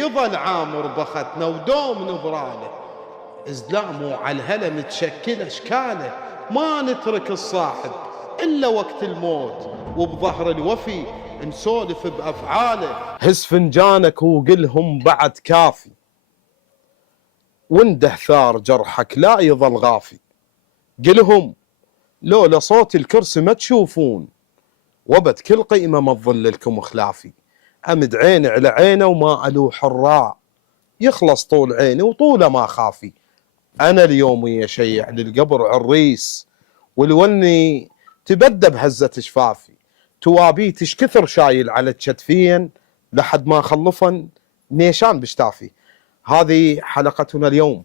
يظل عامر بختنا ودوم نبراله، ازلام على الهلا متشكله اشكاله، ما نترك الصاحب الا وقت الموت، وبظهر الوفي نسولف بافعاله. هز فنجانك وقلهم بعد كافي، وانده ثار جرحك لا يظل غافي. قلهم لولا صوت الكرسي ما تشوفون، وبد كل قيمة ما تظل لكم خلافي. أمد عيني على عينه وما ألوح الراع، يخلص طول عيني وطوله ما خافي. أنا اليوم يشيع للقبر عريس، والوني تبدى بهزة شفافي. توابيت ايش كثر شايل على الشتفين، لحد ما خلفن نيشان بشتافي. هذه حلقتنا اليوم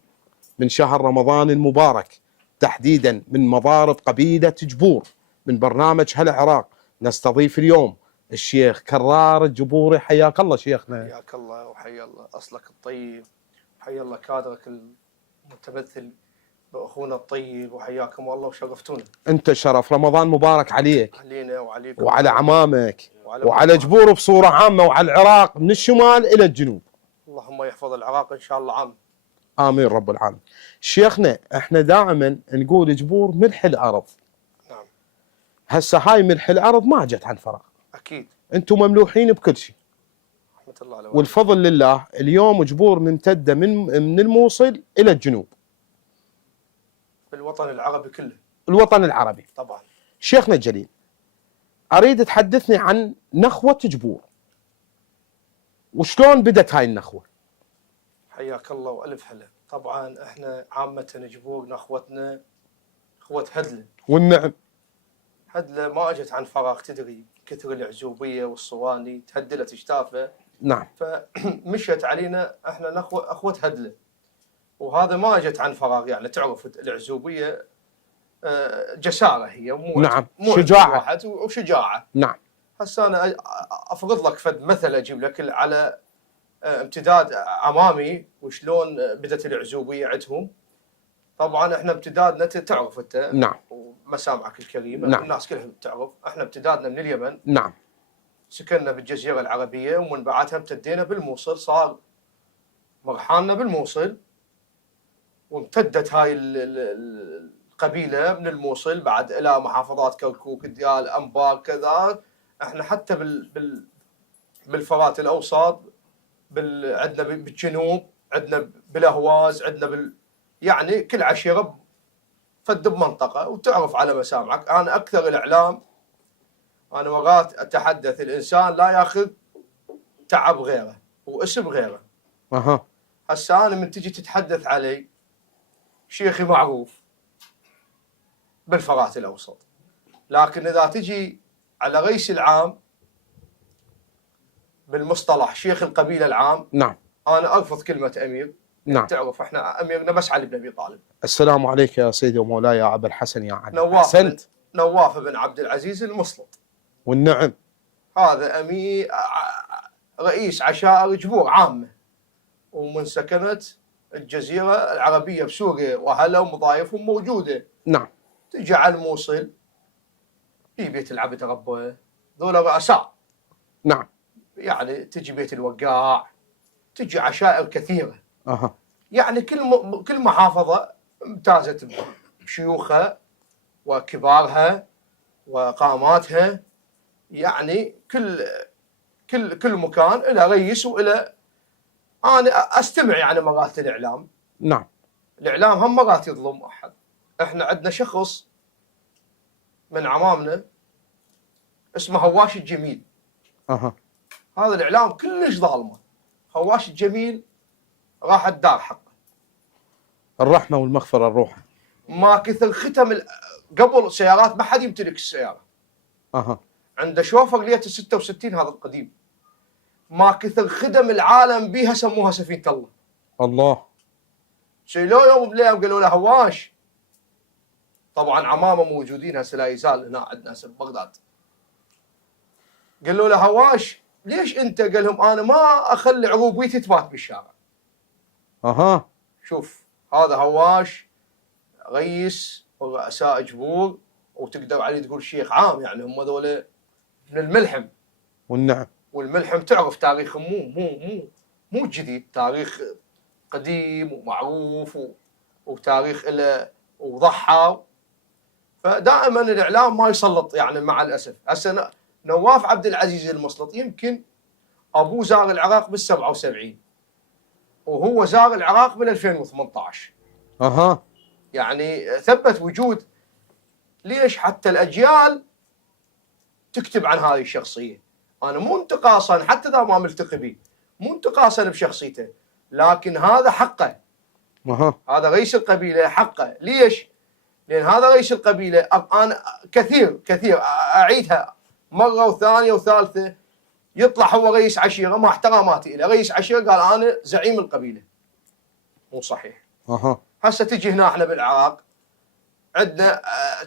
من شهر رمضان المبارك، تحديدا من مضارب قبيلة جبور، من برنامج هالعراق. نستضيف اليوم الشيخ كرار الجبوري. حياك الله شيخنا. حياك الله وحيا الله أصلك الطيب، حيا الله كادرك المتمثل بأخونا الطيب، وحياكم الله وشرفتونا. انت شرف، رمضان مبارك عليك، علينا وعليكم وعلى عمامك وعلى جبور بصورة عامة، وعلى العراق من الشمال إلى الجنوب. اللهم يحفظ العراق إن شاء الله عام. آمين رب العالمين. شيخنا احنا دائما نقول جبور ملح الأرض. نعم. هسه هاي ملح الأرض ما جت عن فراغ، أكيد انتم مملوحين بكل شيء. رحمة الله على والفضل لله اليوم جبور ممتدة من الموصل إلى الجنوب، بالوطن العربي كله. الوطن العربي طبعا. شيخنا الجليل، أريد تحدثني عن نخوة جبور، وشلون بدت هاي النخوة؟ حياك الله وألف هلا. طبعا احنا عامة جبور نخوتنا اخوة هدلة. والنعم. هدلة ما اجت عن فراغ، تدري كثر العزوبية والصواني تهدلت اشتافه. نعم. فمشت علينا احنا اخوة هدلة، وهذا ما اجت عن فراغ. يعني تعرف العزوبية جسارة هي، نعم. مو شجاعة. واحد وشجاعة. نعم. هسه انا افرض لك فد مثل، اجيب لك على امتداد عمامي وشلون بدت العزوبية عندهم. طبعا احنا امتدادنا تعرف انت. نعم. ومسامعك الكريمة. نعم. الناس كلها تعرف احنا امتدادنا من اليمن. نعم. سكننا بالجزيرة العربية، ومن بعدها امتدينا بالموصل، صار مرحالنا بالموصل، وامتدت هاي القبيلة من الموصل بعد إلى محافظات كركوك، ديال، أنبار، كذا. احنا حتى بالفرات الأوسط، عندنا بالجنوب، عندنا بالأهواز، عندنا يعني كل عشيرة فد بمنطقة. وتعرف على مسامعك أنا أكثر الإعلام، أنا مرات أتحدث الإنسان لا يأخذ تعب غيره واسم غيره. أها. هسه أنا من تجي تتحدث علي شيخي معروف بالفرات الأوسط، لكن إذا تجي على رئيس العام بالمصطلح شيخ القبيلة العام، نعم، أنا أرفض كلمة أمير. نعم. تعرف إحنا أميرنا بس علي بن أبي طالب. السلام عليك يا سيدي ومولاي يا أبا الحسن يا علي. نواف بن عبد العزيز المسلط. والنعم. هذا أمير رئيس عشائر جبور عامة، ومن سكنة الجزيرة العربية بسوريا، وأهله ومضايفهم موجودة. نعم. تجي على الموصل في بيت العبد ربه، ذولا رؤساء. نعم. يعني تجي بيت الوقاع، تجي عشائر كثيرة. أها. يعني كل محافظة امتازت بشيوخها وكبارها وقاماتها. يعني كل مكان إلى رئيس وإلى. أنا أستمع يعني مرات الإعلام. نعم. الإعلام هم مرات يظلم أحد. إحنا عندنا شخص من عمامنا اسمه هواش الجميل. أها. هذا الإعلام كلش ظالمه. هواش الجميل راح الدار حقه، الرحمة والمغفرة الروح. ما كثر ختم قبل سيارات ما حد يمتلك السيارة. أها. عنده شوفر ليت 66 هذا القديم، ما كثر خدم العالم بيها سموها سفينة الله. الله. سيلوه يوم بليهم قالوا له هواش. طبعا عمامه موجودين هسه لا يزال هنا عندنا هسه ببغداد. قالوا له هواش ليش انت؟ قال لهم انا ما اخلي عروبيتي تبات بالشارع. أها. شوف هذا هواش رئيس ورؤساء جبور، وتقدر عليه تقول شيخ عام. يعني هم ذولا من الملحم. والنعم. والملحم تعرف تاريخهم مو مو جديد، تاريخ قديم ومعروف وتاريخ له وضحى. فدائما الاعلام ما يسلط يعني مع الاسف. هسه نواف عبد العزيز المسلط يمكن ابوه زار العراق بال 77 وهو زار العراق بال 2018. اها يعني ثبت وجود. ليش؟ حتى الاجيال تكتب عن هذه الشخصيه. انا مو انتقاصا، حتى اذا ما ملتقي به، مو انتقاصا بشخصيته، لكن هذا حقه. اها هذا رئيس القبيله حقه. ليش؟ لان هذا رئيس القبيله. انا كثير اعيدها مره وثانيه وثالثه، يطلع هو رئيس عشيره، مع احتراماتي له، رئيس عشيره قال انا زعيم القبيله. مو صحيح. اها هسه تجي هنا احنا بالعراق عندنا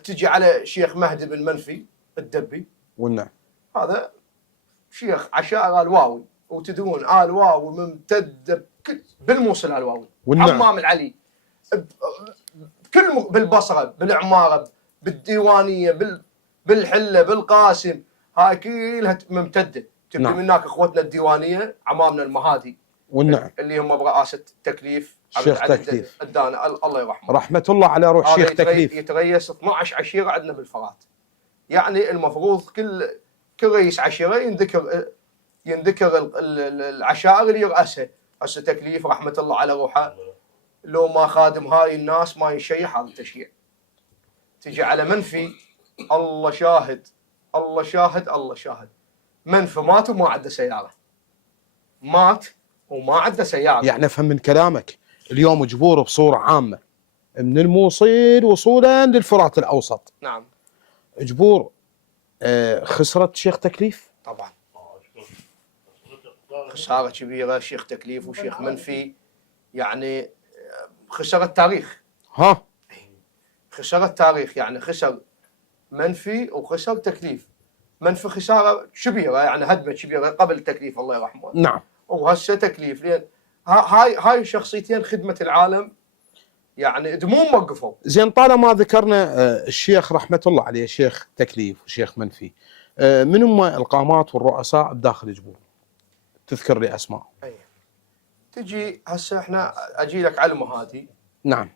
تجي على شيخ مهدي بن منفي الدبي، والنعم هذا شيخ عشائر الواوي، وتدرون الواوي ممتده بالموصل الواوي، والنعم. عمام العلي، بالبصره، بالعماره، بالديوانيه، بالحله، بالقاسم، هاي كلها ممتده. تبدي نعم. من هناك اخوتنا الديوانيه عمامنا المهادي والنعم. اللي هم برئاسه تكليف شيخ تكليف الدانا الله يرحمه، رحمه الله على روح شيخ تكليف. يتريس 12 عشيره عندنا بالفرات. يعني المفروض كل رئيس عشيره ينذكر العشائر اللي يرأسها. هسه تكليف رحمه الله على روحه لو ما خادم هاي الناس ما يشيح هذا التشييع. تجي على منفي، الله شاهد الله شاهد الله شاهد، منفي مات وما عنده سياره، مات وما عنده سياره. يعني افهم من كلامك اليوم جبور بصوره عامه من الموصل وصولا للفرات الاوسط. نعم. جبور خسرت شيخ تكليف؟ طبعا خساره كبيره. شيخ تكليف وشيخ منفي يعني خسر التاريخ. ها خسر التاريخ، يعني خسر منفي وخسر تكليف. منفي خساره كبيره، يعني هدمه كبيره قبل تكليف الله يرحمه. نعم. وهسه تكليف، لان هاي الشخصيتين خدمه العالم يعني دموم وقفوا. زين، طالما ذكرنا الشيخ رحمه الله عليه، شيخ تكليف وشيخ منفي، من هم القامات والرؤساء بداخل جبور؟ تذكر لي اسماء. اي تجي هسه احنا اجي لك على المهادي. نعم.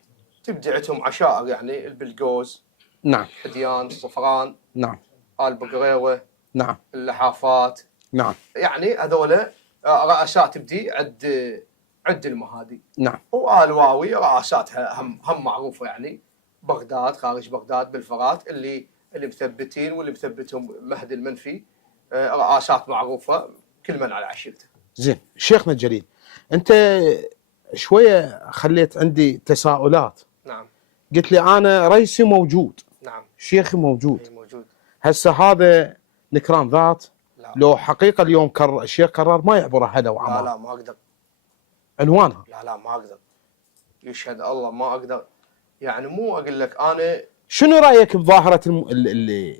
تبدي عندهم عشائر، يعني البلقوز، نعم. حديان، الصفران، نعم. آل بقريوه، نعم. اللحافات. نعم. يعني هذول رؤساء تبدي عد المهادي. نعم. وآل واوي رؤساتها هم معروفه، يعني بغداد، خارج بغداد، بالفرات اللي مثبتين، واللي مثبتهم مهدي المنفي. رؤسات معروفه كل من على عشيرته. زين شيخنا الجليل، انت شويه خليت عندي تساؤلات. نعم. قلت لي انا رئيسي موجود، نعم. شيخي موجود. موجود. هسه هذا نكران ذات؟ لا. لو حقيقه اليوم الشيخ قرر ما يعبر هذا وعمار، لا ما اقدر. عنوانها؟ لا ما اقدر، يشهد الله ما اقدر. يعني مو اقول لك انا. شنو رايك بظاهره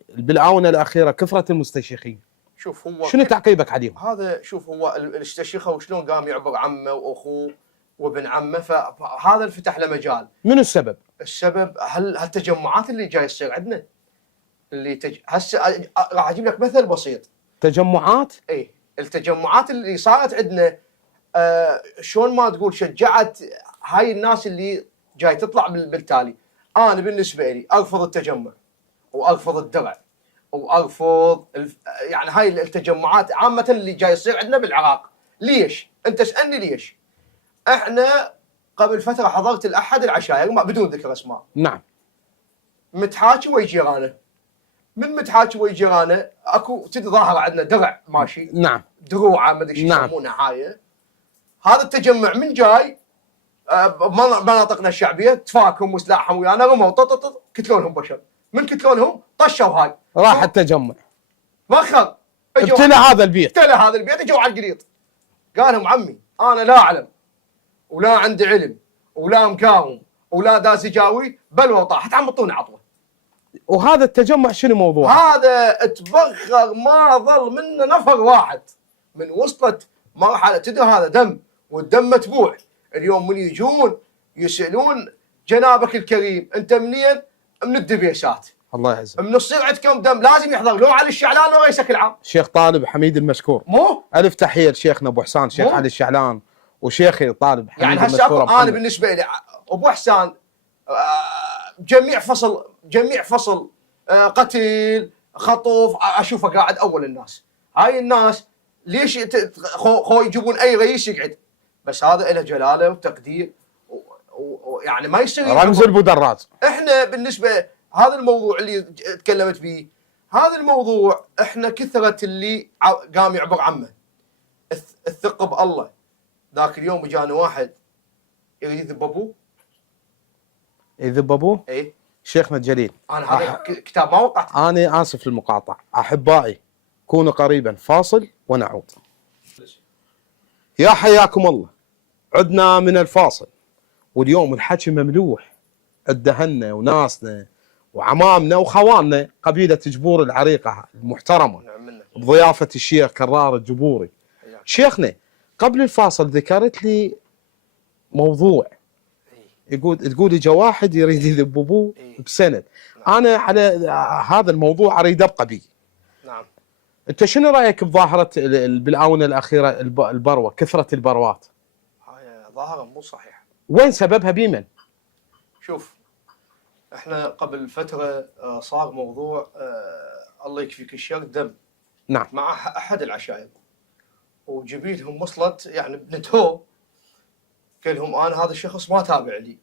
بالاونه الاخيره كثره المستشيخين؟ شوف هو شنو تعقيبك عليهم؟ هذا شوف هو الاستشيخه وشلون قام يعبر عمه واخوه وابن عمه، فهذا الفتح له مجال. منو السبب؟ السبب هالتجمعات اللي جاي تصير عندنا، اللي هسه راح اجيب لك مثل بسيط. تجمعات؟ اي التجمعات اللي صارت عندنا، شلون ما تقول شجعت هاي الناس اللي جاي تطلع بالتالي. انا بالنسبه لي ارفض التجمع وارفض الدرع وارفض يعني هاي التجمعات عامه اللي جاي يصير عندنا بالعراق. ليش؟ انت اسالني ليش؟ احنا قبل فتره حضرت الاحد العشاير بدون ذكر اسماء. نعم. متحاكي ويا جيرانه، من متحاكي ويا جيرانه اكو تظاهر عندنا درع ماشي. نعم. دروعه ما ادري شو يسمونها هاي. هذا التجمع من جاي مناطقنا الشعبيه تفاكهم وسلاحهم ويانا، رموا طط كتلونهم بشر، من كتلونهم طشوا هاي راح التجمع مخر، ابتلى هذا البيت، اجوا على القريط. قال لهم عمي انا لا اعلم ولا عندي علم ولا مكاوم ولا داس جاوي بل وطاحت عمطوني عطوه. وهذا التجمع شنو موضوع؟ هذا تبخر ما ظل منه نفر واحد، من وصلت مرحله تدري هذا دم، والدم متبوع. اليوم من يجون يسالون جنابك الكريم انت منين؟ من الدبيسات. الله يعزك. من الصير عندكم دم لازم يحضر لو علي الشعلان لو رئيسك العام. شيخ طالب حميد المشكور، مو الف تحيه لشيخنا ابو حسان شيخ علي الشعلان وشيخي طالب حميد يعني هسه المشهور انا محمد. بالنسبه لي ابو احسان جميع فصل قتل خطف اشوفه قاعد اول الناس. هاي الناس ليش خو يجيبون اي رئيس يقعد؟ بس هذا له جلاله وتقدير ويعني ما يصير رمز البودرات. احنا بالنسبه هذا الموضوع اللي تكلمت فيه، هذا الموضوع احنا كثرة اللي قام يعبر عنه. الثقه بالله. ذاك اليوم اجاني واحد يريد يذب ابوه. يذب ابوه؟ اي شيخنا الجليل، انا هذا كتاب ما وقعت. انا اسف للمقاطعه، احبائي كونوا قريبا، فاصل ونعود. يا حياكم الله، عدنا من الفاصل، واليوم الحكي مملوح. ادهنا وناسنا وعمامنا وخواننا قبيله جبور العريقه المحترمه بضيافه الشيخ كرار الجبوري. شيخنا قبل الفاصل ذكرت لي موضوع، تقول اجى واحد يريد يذب ابوه بسند. انا على هذا الموضوع اريد ابقى به. نعم. انت شنو رايك بظاهره بالاونه الاخيره البروه، كثره البروات؟ هاي ظاهره مو صحيحه. وين سببها بيمن؟ شوف، احنا قبل فتره صار موضوع الله يكفيك الشر دم. نعم. مع احد العشائر، وجبيلهم وصلت يعني بنتهو. قال لهم انا هذا الشخص ما تابع لي.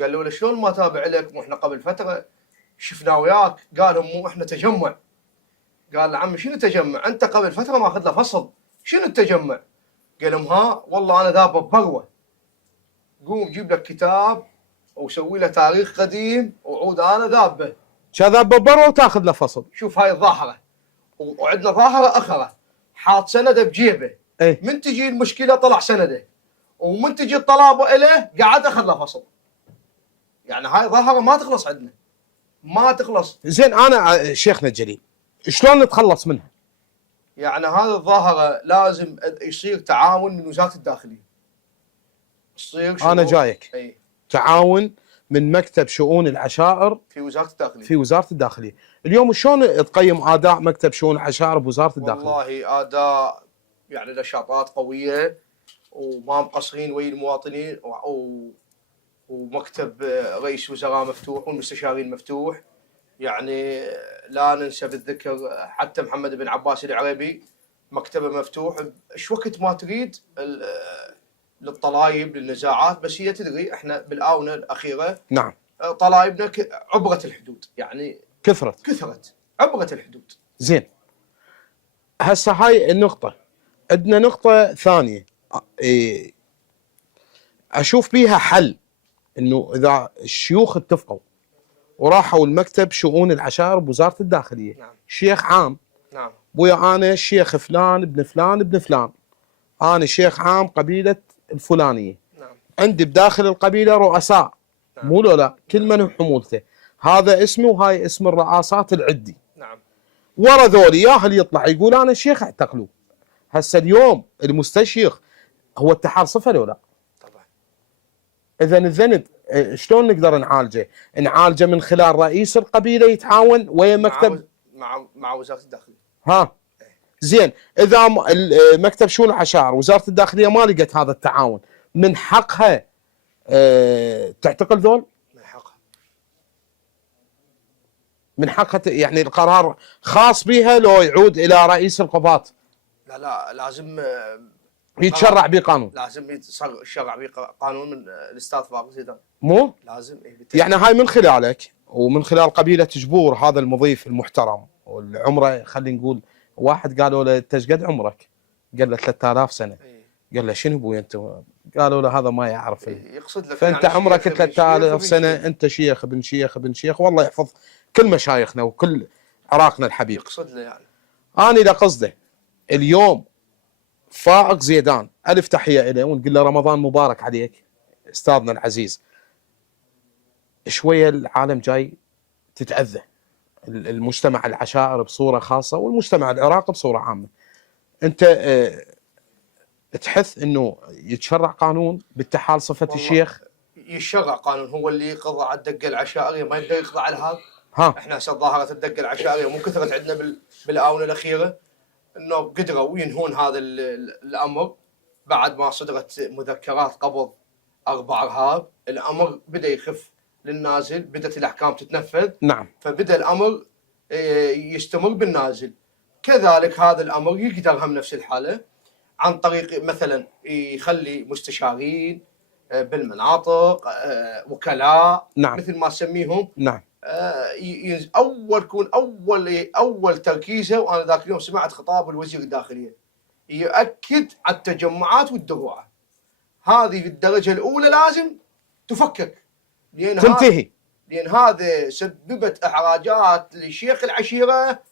قالوا له شلون ما تابع لك؟ واحنا قبل فتره شفنا وياك. قال لهم مو احنا تجمع. قال له عمي شنو تجمع؟ انت قبل فتره ماخذ له فصل، شنو التجمع؟ قال لهم ها والله انا ذاب ببروه. قوم جيب لك كتاب وسوي له تاريخ قديم وعود انا ذابه. كذا ببروه وتاخذ له فصل. شوف هاي الظاهره، وعندنا ظاهره اخرى، حاط سنده بجيبه. ايه؟ من تجي المشكله طلع سنده، ومن تجي الطلابه له قاعد اخذ له فصل. يعني هاي ظاهره ما تخلص عندنا، ما تخلص. زين انا شيخنا الجليل شلون نتخلص منها؟ يعني هذه الظاهره لازم يصير تعاون من وزاره الداخليه. يصير انا جايك. اي تعاون من مكتب شؤون العشائر في وزاره الداخليه. في وزاره الداخليه. اليوم شلون تقيم اداء مكتب شؤون العشائر بوزاره الداخليه؟ والله اداء يعني نشاطات قويه وما مقصرين ويا المواطنين، ومكتب رئيس وزراء مفتوح والمستشارين مفتوح. يعني لا ننسى بالذكر حتى محمد بن عباس العربي مكتبه مفتوح ايش وقت ما تريد للطلايب للنزاعات. بس هي تدري احنا بالاونه الاخيره نعم طلايبنا عبرت الحدود، يعني كثرت عبرت الحدود. زين هسه هاي النقطه. عندنا نقطه ثانيه اشوف بيها حل، انه اذا الشيوخ اتفقوا وراحوا المكتب شؤون العشائر بوزاره الداخليه. نعم. شيخ عام. نعم. بويا انا الشيخ فلان ابن فلان ابن فلان، انا شيخ عام قبيله الفلانيه. نعم. عندي بداخل القبيله رؤساء. نعم. مو لا كل من حمولته، هذا اسمه وهاي اسم الرئاسات العدي. نعم. ورا ذولي يا اللي يطلع يقول انا الشيخ اعتقلوه. هسه اليوم المستشيخ هو اتحاد صفه لو لا؟ طبعا. اذا الذنب شلون نقدر نعالجه؟ نعالجه من خلال رئيس القبيله يتعاون ويا مكتب مع وزاره الداخليه. ها زين، اذا مكتب شؤون العشائر وزاره الداخليه ما لقت هذا التعاون، من حقها تعتقل ذول؟ من حقها يعني القرار خاص بها لو يعود الى رئيس القضاة؟ لا لازم يتشرع به قانون. لازم يتشرع به قانون من الاستاذ فاروق زيدان. مو لازم يعني هاي من خلالك ومن خلال قبيله جبور هذا المضيف المحترم والعمره خلينا نقول. واحد قالوا له انت ايش قد عمرك؟ قال له 3000 سنه. قال له شنو ابوي انت؟ قالوا له هذا ما يعرف. يقصد لك فانت يعني عمرك 3000 سنه، شيخ. انت شيخ ابن شيخ ابن شيخ، والله يحفظ كل مشايخنا وكل عراقنا الحبيب. يقصد له يعني انا لقصده اليوم فائق زيدان الف تحيه له ونقول له رمضان مبارك عليك استاذنا العزيز. شويه العالم جاي تتاذى، المجتمع العشائر بصوره خاصه والمجتمع العراقي بصوره عامه. انت تحث انه يتشرع قانون باتحال صفه الشيخ؟ يشرع قانون هو اللي يقضى على الدقه العشائريه، ما يقدر يقضى على هذا. ها احنا هسه ظاهره الدقه العشائريه مو كثرت عندنا بالاونه الاخيره، انه قدروا ينهون هذا الامر بعد ما صدرت مذكرات قبض 4 ارهاب، الامر بدا يخف للنازل، بدات الاحكام تتنفذ. نعم. فبدا الامر يستمر بالنازل. كذلك هذا الامر يقدر هم نفس الحاله عن طريق مثلا يخلي مستشارين بالمناطق، وكلاء، نعم. مثل ما تسميهم. نعم. اول تركيزه، وانا ذاك اليوم سمعت خطاب الوزير الداخليه يؤكد على التجمعات والدروعه. هذه في الدرجه الاولى لازم تفكك، تنتهي، لان هذا سببت احراجات لشيخ العشيره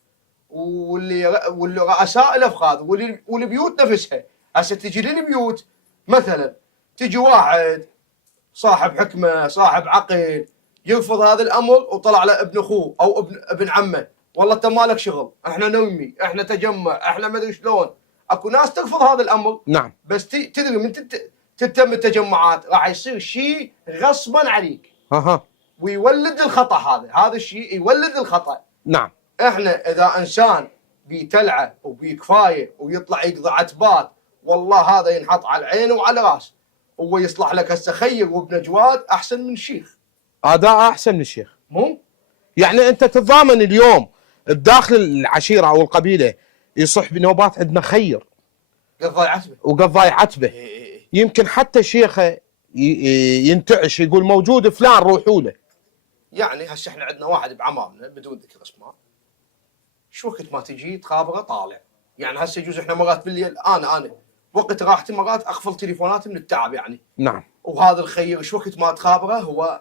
والرؤساء الافخاذ والبيوت نفسها. هسه تجي للبيوت مثلا، تجي واحد صاحب حكمه صاحب عقل يرفض هذا الامر، وطلع له ابن اخوه او ابن عمه، والله انت مالك شغل، احنا نرمي، احنا تجمع، احنا ما ادري شلون. اكو ناس ترفض هذا الامر. نعم. بس تدري من تتم التجمعات راح يصير شيء غصبا عليك. ويولد الخطا. هذا الشيء يولد الخطا. نعم. احنا اذا انسان بيتلعه وبيكفايه ويطلع يقضي عتبات، والله هذا ينحط على العين وعلى راس. هو يصلح لك هسه خير وابن جواد احسن من الشيخ، اداء احسن من الشيخ. مو يعني انت تتضامن اليوم بداخل العشيره او القبيله يصح بنوبات عندنا خير قضاي عتبه وقضاي عتبه. يمكن حتى شيخه ينتعش يقول موجود فلان روحوا له. يعني هسه احنا عندنا واحد بعمامنا بدون ذكر اسماء، شو وقت ما تجي تخابره طالع. يعني هسه يجوز احنا مرات بالليل، انا وقت راحتي مرات اقفل تليفوناتي من التعب يعني. نعم. وهذا الخير شو وقت ما تخابره هو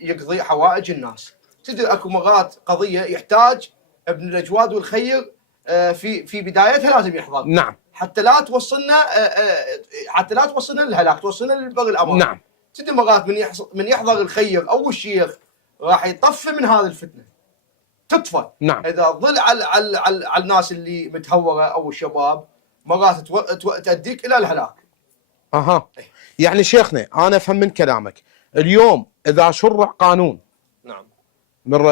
يقضي حوائج الناس. تدري اكو مرات قضيه يحتاج ابن الاجواد والخير في بدايتها لازم يحضر. نعم. حتى لا توصلنا للهلاك، توصلنا للبر الامان. نعم. تدري مرات من يحضر الخير او الشيخ راح يطفي من هذه الفتنه، تطفى. نعم. اذا ظل على الناس اللي متهوره او الشباب، مرات تؤديك الى الهلاك. يعني شيخنا انا افهم من كلامك اليوم اذا شرع قانون، نعم، من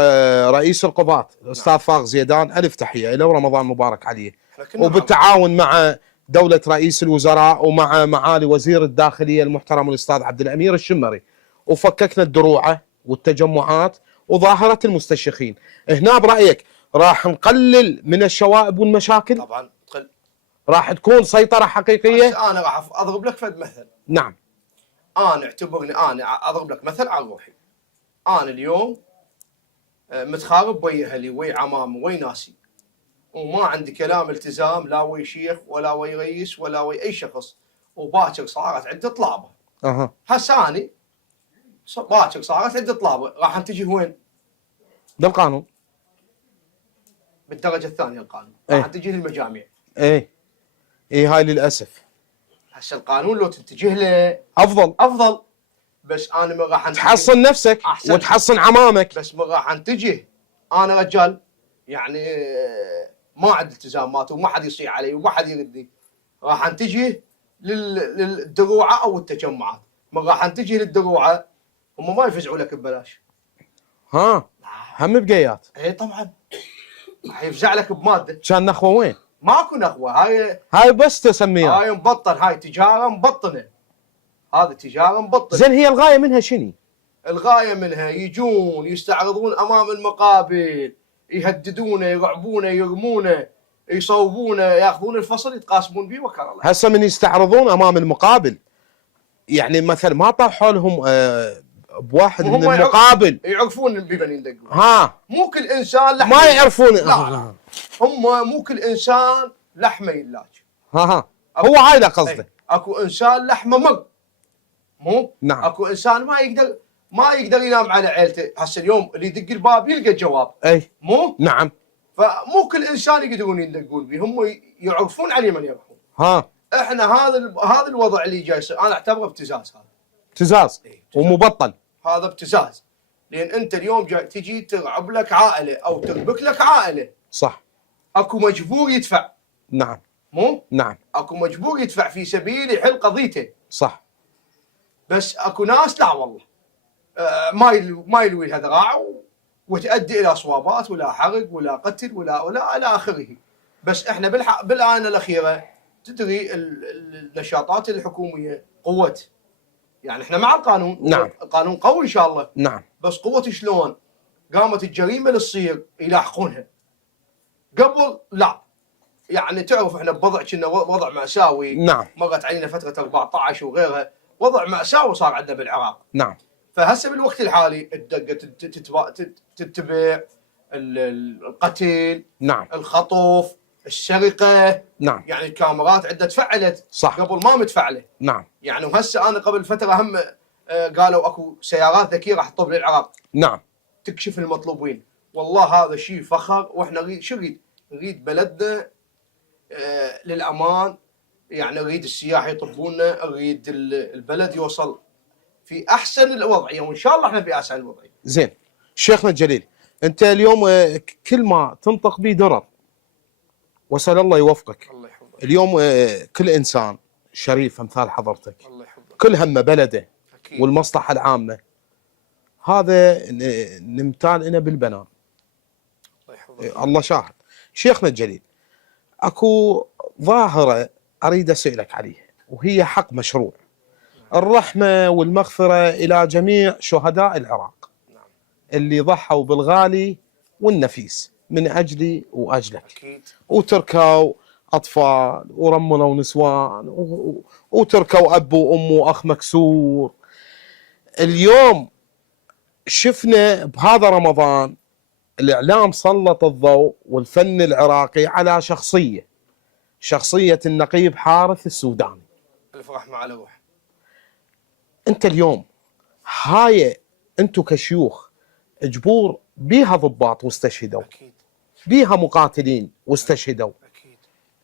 رئيس القضاة الاستاذ فاغ زيدان، الف تحيه له ورمضان مبارك عليه، وبالتعاون مع دولة رئيس الوزراء ومع معالي وزير الداخلية المحترم الاستاذ عبد الامير الشمري، وفككنا الدروعة والتجمعات وظاهرة المستشيخين. هنا برأيك راح نقلل من الشوائب والمشاكل؟ طبعا تقل، راح تكون سيطرة حقيقية. بس انا راح اضرب لك فد مثل. نعم. انا اعتبرني انا اضرب لك مثل على روحي. انا اليوم متخارب ويا اهلي ويا عمامي ويا ناسي، وما عندي كلام التزام لا ويا شيخ ولا ويا رئيس ولا ويا اي شخص، وباكر صارت عده طلابه. هساني باكر صارت عده طلابه، راح نتجه وين؟ بالقانون. بالدرجه الثانيه القانون. راح نتجه للمجاميع. اي هاي للاسف. هسه القانون لو تتجه له افضل، بس انا ما راح تحصن نفسك وتحصن عمامك. بس ما راح انتجه. انا رجال يعني ما عندي التزامات وما حد يصيح علي وما حد يردني. راح انتجه للدروعه او التجمعات. ما راح انتجه للدروعه، هم ما يفزعوا لك ببلاش. هم بقيات. اي طبعا راح يفزع لك بماده. كان نخوه وين؟ ماكو نخوه. هاي بس تسميها، هاي مبطن، هاي تجاره مبطنه. هذه تجاره مبطنه. زين هي الغايه منها شنو؟ الغايه منها يجون يستعرضون امام المقابل، يهددونه، يرعبونه، يرمونه، يصوبونه، ياخذون الفصل يتقاسمون به وكر الله. هسه من يستعرضون امام المقابل، يعني مثلا ما طاحوا لهم بواحد من المقابل يعرفون بمن يندقون. مو كل انسان لحمه ما يعرفون. لا. هم مو كل انسان لحمه يلاج. هو هاي قصده. اكو انسان لحمه مر. مو؟ نعم. اكو انسان ما يقدر ينام على عيلته. هسه اليوم اللي يدق الباب يلقى الجواب. مو؟ نعم. فمو كل انسان يقدرون يندقون به، هم يعرفون عليه من يروحون. احنا هذا الوضع اللي جاي انا اعتبره ابتزاز. هذا ابتزاز ومبطن. هذا ابتزاز، لان انت اليوم جاي تجي ترعب لك عائله او تربك لك عائله. صح. اكو مجبور يدفع. نعم. مو؟ نعم. اكو مجبور يدفع في سبيل يحل قضيته. صح. بس اكو ناس لا والله ما يلوي لها ذراع وتؤدي الى صوابات ولا حرق ولا قتل ولا الى اخره. بس احنا بالاونه الاخيره تدري النشاطات الحكوميه قوت، يعني احنا مع القانون. نعم. القانون قوي ان شاء الله. نعم. بس قوه شلون؟ قامت الجريمه اللي تصير يلاحقونها. قبل لا، يعني تعرف احنا بوضع كنا وضع مأساوي. نعم. مرت علينا فتره 14 وغيرها، وضع مأساوي صار عندنا بالعراق. نعم. فهسه بالوقت الحالي الدقه تتبع القتل، نعم. الخطف، السرقه. نعم. يعني الكاميرات عندها تفعلت صح. قبل ما متفعله. نعم. يعني وهسه انا قبل فتره هم قالوا اكو سيارات ذكيه راح تطب للعراق. نعم. تكشف المطلوبين. والله هذا شيء فخر، واحنا نريد شو نريد بلدنا للامان. يعني نريد السياح يطبونا، نريد البلد يوصل في احسن الوضعيه، وان شاء الله احنا في احسن الوضعيه. زين شيخنا الجليل، انت اليوم كل ما تنطق به درر، واسال الله يوفقك. الله يحفظك. اليوم كل انسان شريف امثال حضرتك الله يحفظك. كل همه بلده أكيد. والمصلحه العامه، هذا نمتال لنا بالبنان. الله يحفظك. الله شاهد. شيخنا الجليل، اكو ظاهره اريد اسالك عليها، وهي حق مشروع. الرحمه والمغفره الى جميع شهداء العراق اللي ضحوا بالغالي والنفيس من اجلي واجلك. اكيد. وتركوا اطفال ورملوا نسوان وتركوا اب وام واخ مكسور. اليوم شفنا بهذا رمضان الاعلام سلط الضوء والفن العراقي على شخصيه النقيب حارث السوداني. الف رحمه على روح. انت اليوم هاي انتم كشيوخ جبور بيها ضباط واستشهدوا، اكيد. بيها مقاتلين واستشهدوا. اكيد.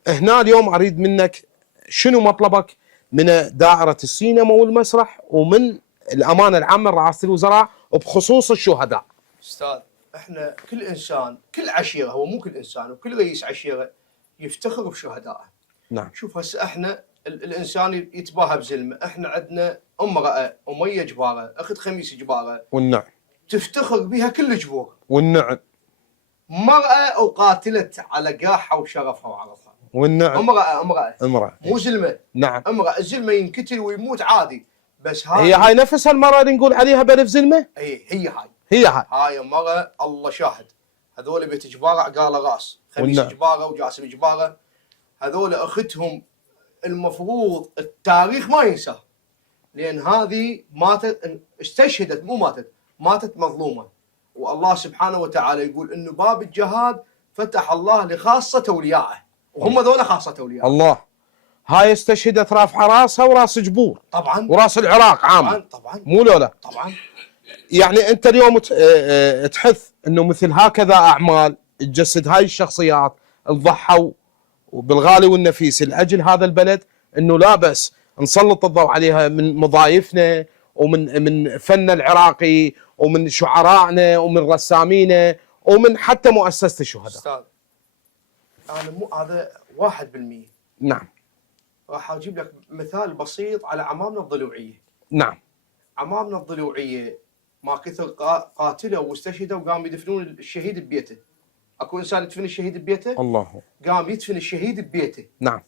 هنا اليوم اريد منك شنو مطلبك من دائره السينما والمسرح ومن الامانه العامه لرئاسه الوزراء وبخصوص الشهداء. استاذ، احنا كل انسان، كل عشيره، هو مو كل انسان، وكل رئيس عشيره يفتخر بشهدائه. نعم. شوف هسه احنا الانسان يتباهى بزلمه، احنا عندنا امراه اميه جباره، اخت خميس جباره، والنعم. تفتخر بها كل جبور. والنعم. مرأة وقاتلت على قاحها وشرفها وعرفها. والنعم. امرأة مو زلمة. نعم. امرأة. الزلمة ينقتل ويموت عادي، بس هاي هي نفس المرأة اللي نقول عليها بألف زلمة؟ هي هاي مرأة. الله شاهد. هذول بيت جبارة عقاله راس، خميس جبارة وجاسم جبارة، هذول اختهم. المفروض التاريخ ما ينساه، لان هذه ماتت، استشهدت، مو ماتت مظلومة. والله سبحانه وتعالى يقول انه باب الجهاد فتح الله لخاصة اوليائه، وهم ذولا خاصة اوليائه. الله. هاي استشهدت رافعة راسها وراس جبور طبعا، وراس العراق عام. طبعا مو لولا. طبعا. يعني انت اليوم تحث انه مثل هكذا اعمال تجسد هاي الشخصيات اللي ضحوا بالغالي والنفيس لاجل هذا البلد، انه لا بس نسلط الضوء عليها من مضايفنا ومن فن العراقي ومن شعرائنا ومن رسامينا ومن حتى مؤسسة الشهداء. استاذ، انا مو هذا 1%. نعم. راح اجيب لك مثال بسيط على عمامنا الضلوعيه. نعم. عمامنا الضلوعيه ما كثر قاتلوا واستشهدوا وقاموا يدفنون الشهيد ببيته. اكو انسان يدفن الشهيد ببيته؟ الله. قام يدفن الشهيد ببيته. نعم.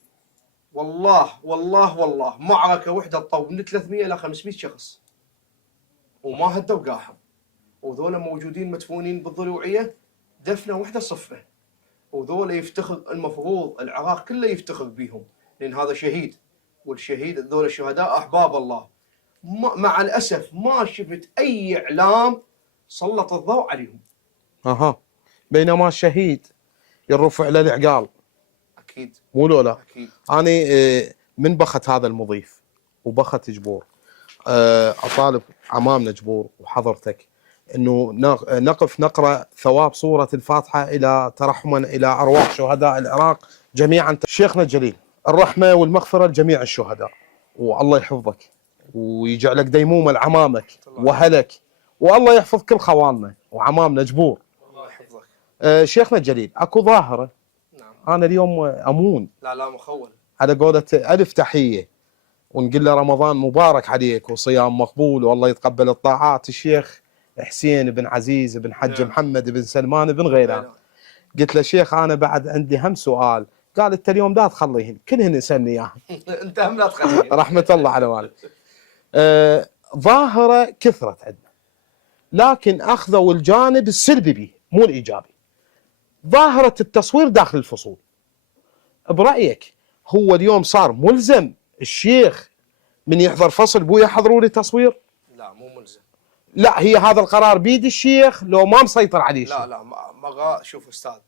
والله معركه وحده تطول من 300 الى 500 شخص وما هدوا قاحهم، وذولا موجودين مدفونين بالضلوعيه دفنه وحده صفه. وذولا يفتخر، المفروض العراق كله يفتخر بيهم، لان هذا شهيد، والشهيد ذولا الشهداء احباب الله. مع الاسف ما شفت اي اعلام سلط الضوء عليهم. بينما الشهيد يرفع له العقال. اكيد. مو لولا. اكيد. انا من بخت هذا المضيف وبخت جبور اطالب عمامنا جبور وحضرتك انه نقف نقرا ثواب سوره الفاتحه الى ترحما الى ارواح شهداء العراق جميعا. شيخنا الجليل، الرحمه والمغفره لجميع الشهداء، والله يحفظك ويجعلك ديمومه لعمامك واهلك، والله يحفظ كل خواننا وعمامنا جبور. الله يحفظك. شيخنا الجليل، اكو ظاهره. نعم. انا اليوم امون لا مخول على قولة الف تحيه ونقول له رمضان مبارك عليك وصيام مقبول والله يتقبل الطاعات. الشيخ حسين بن عزيز بن حج محمد بن سلمان بن غيلان. قلت له شيخ انا بعد عندي هم سؤال، قال انت اليوم لا تخليهن كلهن يسالني اياها. انت هم لا تخليه. رحمه الله على والد. ظاهره كثرت عندنا، لكن اخذوا الجانب السلبي به مو الايجابي. ظاهره التصوير داخل الفصول، برايك هو اليوم صار ملزم الشيخ من يحضر فصل بو يحضروا لي تصوير؟ لا مو ملزم. لا، هي هذا القرار بيد الشيخ لو ما مسيطر عليه شيء. لا شوف استاذ،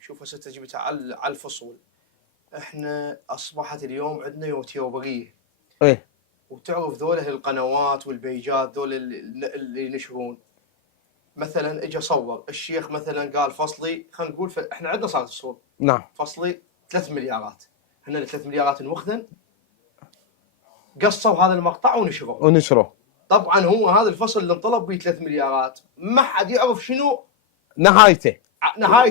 شوف هسه تجي على الفصول. احنا اصبحت اليوم عندنا يوتيوبريه. ايه. وتعرف ذوله القنوات والبيجات ذول اللي ينشرون. مثلا اجى صور الشيخ مثلا قال فصلي، خلينا نقول احنا عندنا صارت فصول. نعم. فصلي 3 مليارات، احنا ال 3 مليارات نوخذن، قصوا هذا المقطع ونشروه. طبعا هو هذا الفصل اللي انطلب به 3 مليارات ما حد يعرف شنو نهايته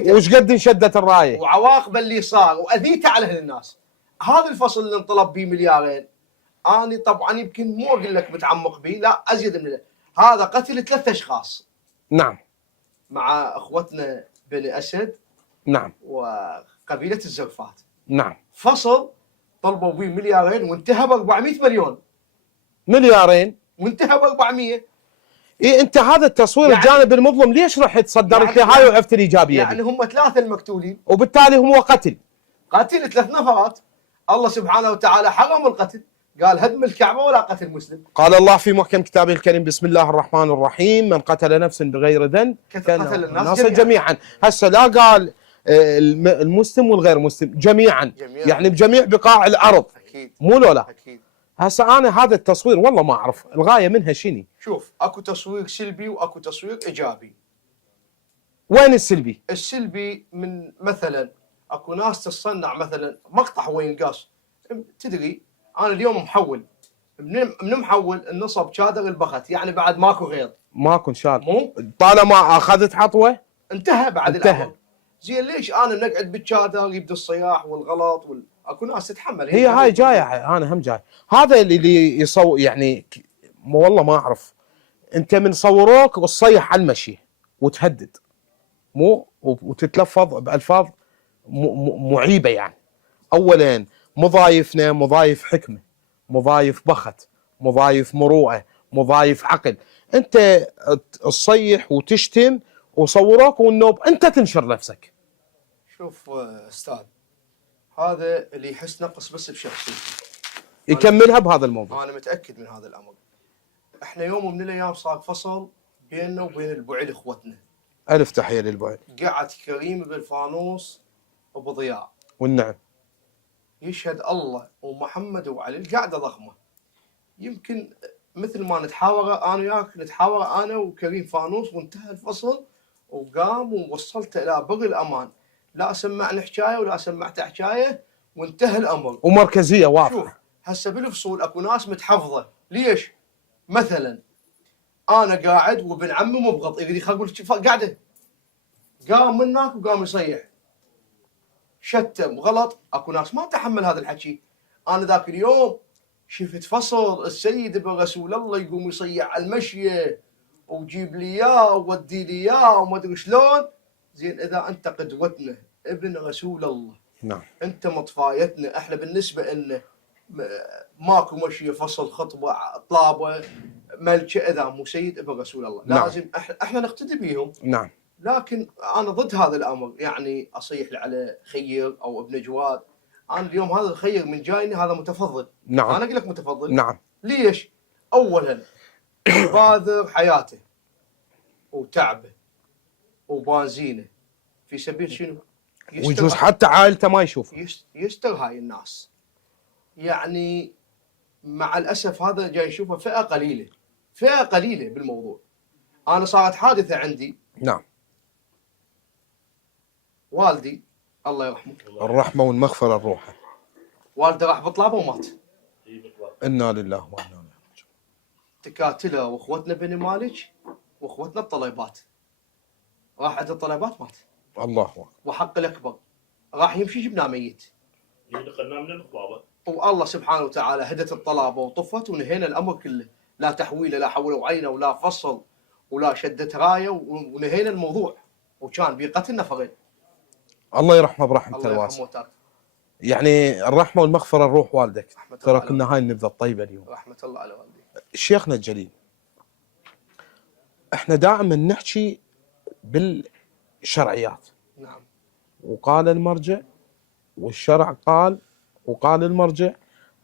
وش قد انشدت الرايه وعواقبه اللي صار واذيته على اهل الناس. هذا الفصل اللي انطلب به مليارين، انا طبعا يمكن مو اقول لك متعمق به، لا ازيد من هذا قتل 3 اشخاص. نعم. مع اخوتنا بني اسد. نعم. وقبيله الزرفات. نعم. فصل طلبوا به مليارين وانتهى ب 400 مليون. مليارين وانتهى ب 400. اي انت هذا التصوير يعني الجانب المظلم ليش رحت صدرت لي هاي وعرفت الايجابيه يعني هم 3 المقتولين وبالتالي هو قتل 3 نفرات. الله سبحانه وتعالى حرم القتل، قال هدم الكعبه ولا قتل مسلم. قال الله في محكم كتابه الكريم بسم الله الرحمن الرحيم من قتل نفسا بغير ذنب قتل الناس جميعا. هسه لا قال المسلم والغير مسلم جميعا. يعني بجميع بقاع الارض. اكيد. مو لولا اكيد. هسه انا هذا التصوير والله ما اعرف الغايه منها شنو. شوف اكو تصوير سلبي واكو تصوير ايجابي. وين السلبي؟ السلبي من مثلا اكو ناس تصنع مثلا مقطع وين ينقص. تدري انا اليوم محول من محول النصب شادر البخت، يعني بعد ماكو غير. ماكو انشال. مو طالما اخذت عطوه انتهى بعد انتهى. الامر. زين ليش انا نقعد بالشادر يبدا الصياح والغلط اكو ناس تتحمل. هي هاي جايه انا هم جاي. هذا اللي يصور يعني والله ما اعرف. انت من صوروك وتصيح على المشي وتهدد مو وتتلفظ بالفاظ معيبه يعني. اولا مضايفنا مضايف حكمه، مضايف بخت، مضايف مروءه، مضايف عقل. انت تصيح وتشتم وصوروك والنوب انت تنشر نفسك. شوف استاذ، هذا اللي يحس نقص بس بشخصيته يكملها بهذا الموضوع. انا متاكد من هذا الامر. احنا يوم من الايام صار فصل بيننا وبين البعيل اخوتنا. الف تحيه للبعيل. قعد كريم بالفانوس ابو ضياء والنعم يشهد الله ومحمد وعلي القعده ضخمه. يمكن مثل ما نتحاور انا وياك نتحاور انا وكريم فانوس وانتهى الفصل وقام ووصلته الى بر الامان. لا سمعنا حكايه ولا سمعت حكايه وانتهى الامر. ومركزيه واضحه. شوف هسه بالفصول اكو ناس متحفظه. ليش؟ مثلا انا قاعد وابن عمي مبغض يريد يخرب قاعده، قام من هناك وقام يصيح شتم غلط. اكو ناس ما تحمل هذا الحكي. انا ذاك اليوم شفت فصل السيد ابن رسول الله يقوم يصيح على المشيه وجيب لي اياه وودي لي اياه وما ادري شلون. زين اذا انت قدوتنا ابن رسول الله، نعم، انت مطفايتنا. احنا بالنسبه لنا ماكو مشيه فصل خطبه طلابه ملكه اذا مو سيد ابن رسول الله. نعم. لازم احنا نقتدي بيهم. نعم. لكن انا ضد هذا الامر. يعني اصيح على خير او ابن جواد. انا اليوم هذا الخير من جايني هذا متفضل. نعم. انا اقول لك متفضل. نعم. ليش؟ اولا باذر حياته وتعبه وبنزينه في سبيل شنو؟ ويجوز حتى عائلته ما يشوف. يستر هاي الناس. يعني مع الاسف هذا جاي نشوفه فئه قليله بالموضوع. انا صارت حادثه عندي. نعم. والدي الله يرحمه، الرحمه والمغفره لروحه. والده راح بطلابه ومات. انا لله وانا اليه راجعون. تكاتله واخوتنا بني مالك واخوتنا الطليبات. راح عند الطليبات مات. الله اكبر. وحق الاكبر راح يمشي جبناه ميت. نقلناه من الطلابه. والله سبحانه وتعالى هدت الطلابه وطفت ونهينا الامر كله. لا تحويله لا حول وعينه ولا فصل ولا شدت رايه ونهينا الموضوع. وكان بقتل نفرين. الله يرحمه برحمته الله الواسعه. يرحمه. يعني الرحمه والمغفره لروح والدك، رحمة الله ترى على كنا هاي النبذه الطيبه اليوم. رحمة الله على والديك. شيخنا الجليل، احنا دائما نحكي بالشرعيات، نعم. وقال المرجع والشرع قال وقال المرجع.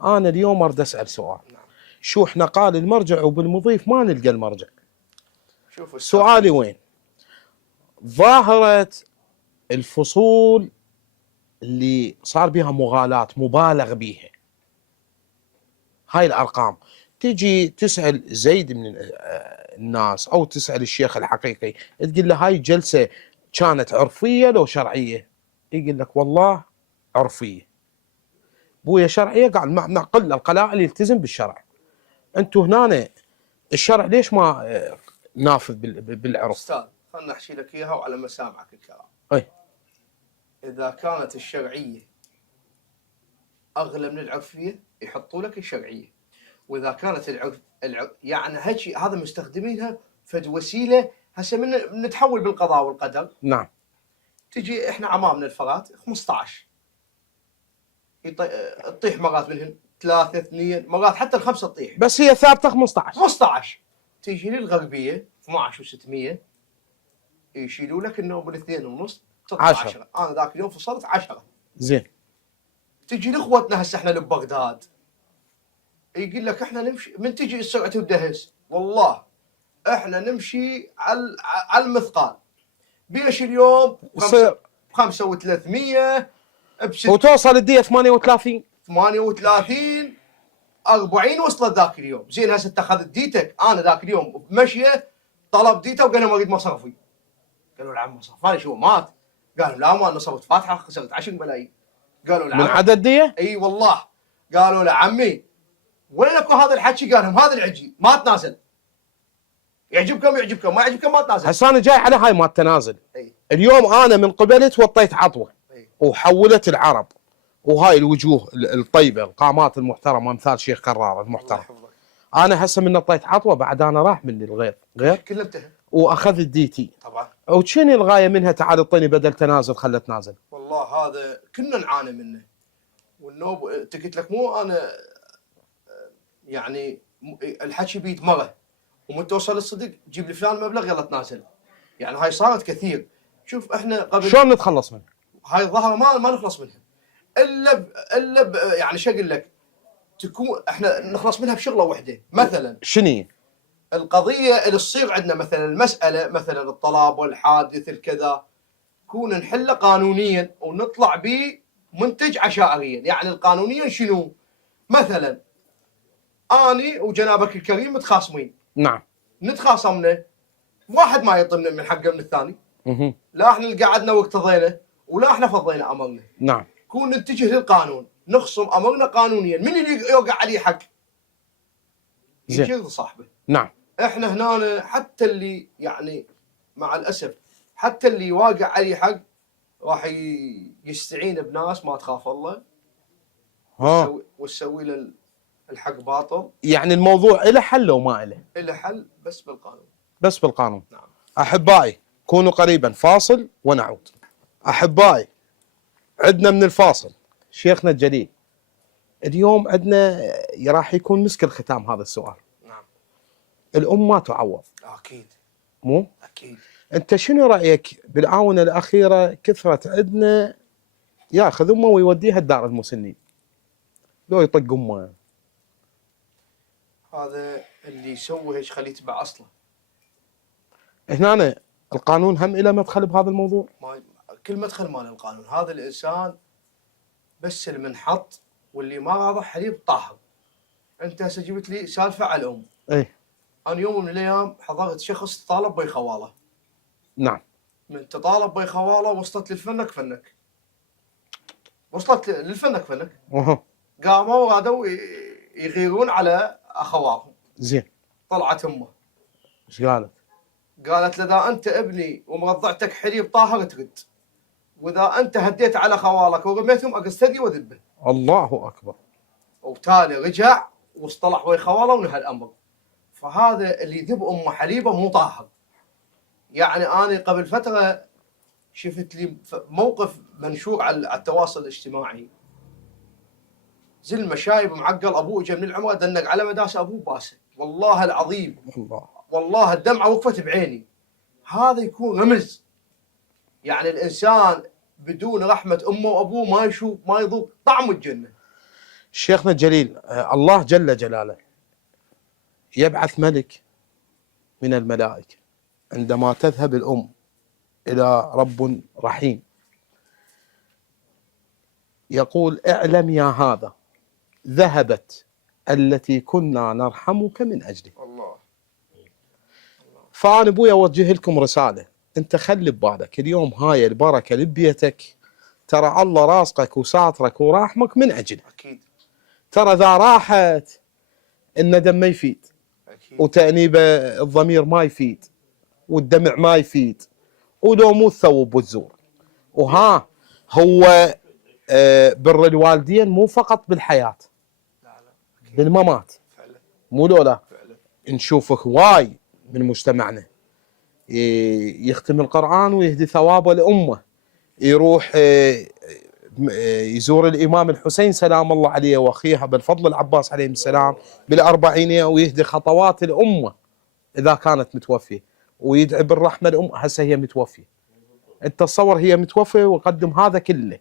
انا اليوم اريد اسال سؤال، نعم. شو احنا قال المرجع وبالمضيف ما نلقى المرجع؟ شوف سؤالي وين؟ ظاهرة الفصول اللي صار بها مغالاة مبالغ بها، هاي الأرقام تجي تسأل زيد من الناس أو تسأل الشيخ الحقيقي، تقول له هاي الجلسة كانت عرفية لو شرعية؟ يقول لك والله عرفية. بويا شرعية؟ قال مع قل القلائل يلتزم بالشرع. أنتوا هنا الشرع ليش ما نافذ بالعرف؟ أستاذ خلنا أحكي لك إياها وعلى مسامعك الكلام. أي. إذا كانت الشرعية أغلى من العرفية يحطوا لك الشرعية، وإذا كانت يعني هيك هذا مستخدمينها فد وسيلة. هسه من نتحول بالقضاء والقدر. نعم. تجي إحنا عمامنا الفرات 15 تطيح مرات منهن 3 2 مرات حتى الخمسة تطيح، بس هي ثابتة 15. 15. تيجي للغربية 12 و600 يشيلوا لك انه بالاثنين ونص تطلع 10. انا ذاك اليوم فصلت 10. زين. تجي لاخوتنا هسه احنا ببغداد يقول لك احنا نمشي من تجي سرعه الدهس، والله احنا نمشي على المثقال. بيش اليوم 5 و300 وتوصل الدية 38 38 40 وصلت ذاك اليوم. زين هسه انت اخذت ديتك. انا ذاك اليوم بمشيه طلب ديته وقال ما اريد مصرفي. قالوا العم مصرفاني شو مات؟ قالوا لا ما انا صرفت فاتحه خسرت 10 ملايين. قالوا العم من عدد دية؟ اي والله. قالوا له عمي وين اكو هذا الحكي؟ قال لهم هذا العجي ما تنازل، يعجبكم يعجبكم ما يعجبكم ما تنازل. هسه انا جاي على هاي ما التنازل. أي. اليوم انا من قبلت وطيت عطوه أي. وحولت العرب وهاي الوجوه الطيبه القامات المحترمه امثال شيخ قرار المحترم. انا هسه من طيت عطوه بعد انا راح مني الغير غير كله انتهى واخذت ديتي. طبعا. وشنو الغايه منها؟ تعال اعطيني بدل تنازل خلت تنازل. والله هذا كنا نعاني منه. والنوب قلت لك مو انا يعني الحكي بيد مره ومن توصل الصدق جيب لي فلان مبلغ يلا تنازل. يعني هاي صارت كثير. شوف احنا قبل شلون نتخلص منها؟ هاي الظاهره ما نخلص منها الا يعني شو اقول لك تكون احنا نخلص منها بشغله واحده. مثلا شنو القضيه اللي تصير عندنا مثلا المساله مثلا الطلاق والحادث الكذا كون نحله قانونيا ونطلع بمنتج عشائريا. يعني القانونيا شنو؟ مثلا اني وجنابك الكريم متخاصمين. نعم. نتخاصمنا واحد ما يطمنا من حقه من الثاني. لا احنا اللي قعدنا واقتضينا ولا احنا فضينا امرنا. نعم. كون نتجه للقانون نخصم امرنا قانونيا. من اللي يوقع عليه حق؟ يجر صاحبه. نعم. احنا هنا حتى اللي يعني مع الاسف حتى اللي واقع عليه حق راح يستعين بناس ما تخاف الله وتسوي له الحق باطل. يعني الموضوع له حل لو ما له؟ له حل بس بالقانون. بس بالقانون. نعم. احبائي كونوا قريبا فاصل ونعود. احبائي عندنا من الفاصل شيخنا الجليل. اليوم عندنا راح يكون مسك الختام هذا السؤال. نعم. الام ما تعوض. اكيد. مو؟ اكيد. انت شنو رايك بالاونه الاخيره كثرت عندنا ياخذ امه ويوديها الدار المسنين لو يطق امه؟ هذا اللي يسوي هيك خليه يتبع اصله. هنا القانون هم له مدخل بهذا الموضوع؟ كل مدخل مال القانون. هذا الانسان بس المنحط واللي ما واضح حليب طاهر. انت هسه جبت لي سالفه على الام. اي. انا يوم من الايام حضرت شخص طالب بي خواله. نعم. من تطالب بي خواله وصلت للفنك فنك. وصلت للفنك فنك. قاموا وغادوا يغيرون على اخواتهم. زين. طلعت امه. ايش قالت؟ قالت له اذا انت ابني ومرضعتك حليب طاهر ترد، واذا انت هديت على خوالك ورميتهم اقصدي وذبه. الله اكبر. وبالتالي رجع واصطلح ويا خواله ونهى الامر. فهذا اللي يذب امه حليبه مو طاهر. يعني انا قبل فتره شفت لي موقف منشور على التواصل الاجتماعي زل مشايب معقل ابوه جاي من العمره دنق على مداس ابوه باسه، والله العظيم الله. والله الدمعه وقفت بعيني. هذا يكون رمز، يعني الانسان بدون رحمه امه وابوه ما يشوف ما يذوق طعم الجنه. شيخنا الجليل الله جل جلاله يبعث ملك من الملائكة عندما تذهب الأم إلى رب رحيم، يقول اعلم يا هذا ذهبت التي كنا نرحمك من أجله. الله. فأنا أبوي أوجه لكم رسالة، أنت خلي ببالك اليوم هاي البركة لبيتك، ترى الله رازقك وساترك وراحمك من أجله. اكيد. ترى ذا راحت الندم ما يفيد، اكيد. وتأنيب الضمير ما يفيد، والدمع ما يفيد، ولو مو الثوب والزور. وها هو بر الوالدين مو فقط بالحياة، لا لا اكيد. بالممات. فعلا. مو لولا فعلا. نشوف هواي من مجتمعنا يختم القرآن ويهدي ثوابه لأمه، يروح يزور الإمام الحسين سلام الله عليه وأخيه أبا الفضل العباس عليه السلام بالأربعينية، ويهدي خطوات الأمة إذا كانت متوفية، ويدعي بالرحمة الأم. هسه هي متوفية، أنت تصور هي متوفية ويقدم هذا كله،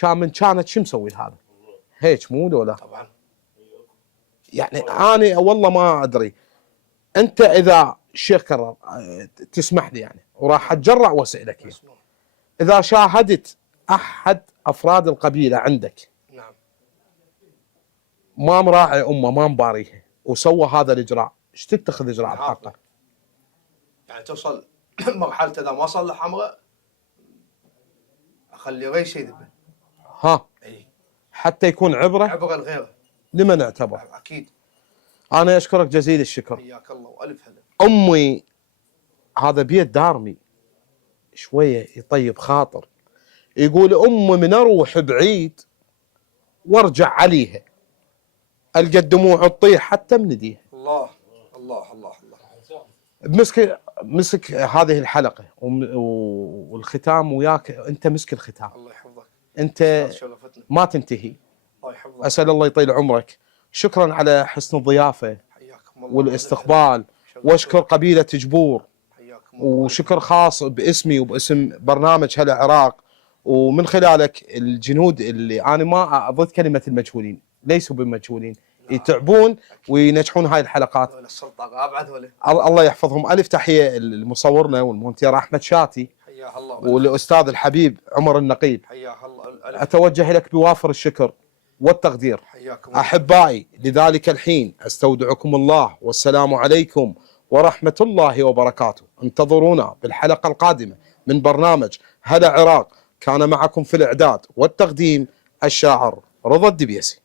كانت شو مسوي هذا؟ هيك مو لولا؟ طبعا. يعني أنا والله ما أدري. أنت إذا الشيخ كرر تسمح لي يعني، وراح أتجرأ وأسألك يعني، إذا شاهدت أحد أفراد القبيلة عندك نعم. ما مراعي أمه ما مباريها وسوى هذا الإجراء، ايش تتخذ إجراء بحقه؟ يعني توصل مرحلة إذا ما صلح أمره أخلي رئيس يذبه. ها أي. حتى يكون عبرة عبرة لغيره. لمن اعتبر. أكيد. أنا أشكرك جزيل الشكر. حياك الله وألف هلا. أمي هذا بيت دارمي شوية يطيب خاطر، يقول أمي من أروح بعيد وارجع عليها ألقى الدموع تطيح حتى من يديها. الله الله الله الله. مسك هذه الحلقة والختام وياك، أنت مسك الختام، الله يحفظك. أنت شرفتنا. ما تنتهي. الله يحفظك. أسأل الله يطيل عمرك. شكرا على حسن الضيافة حياكم الله. والاستقبال، واشكر قبيلة جبور، حياكم الله. وشكر خاص باسمي وباسم برنامج هلا عراق، ومن خلالك الجنود اللي أنا ما ضد كلمة المجهولين، ليسوا بمجهولين، يتعبون وينجحون هاي الحلقات. السلطة أبعد ولا. الله يحفظهم. ألف تحية لمصورنا والمونتير أحمد شاتي، حياه الله. والأستاذ الحبيب عمر النقيب. حياه الله. أتوجه لك بوافر الشكر والتقدير. حياكم الله. أحبائي لذلك الحين أستودعكم الله، والسلام عليكم ورحمة الله وبركاته. انتظرونا بالحلقة القادمة من برنامج هلا عراق. كان معكم في الإعداد والتقديم الشاعر رضا الدبيسي.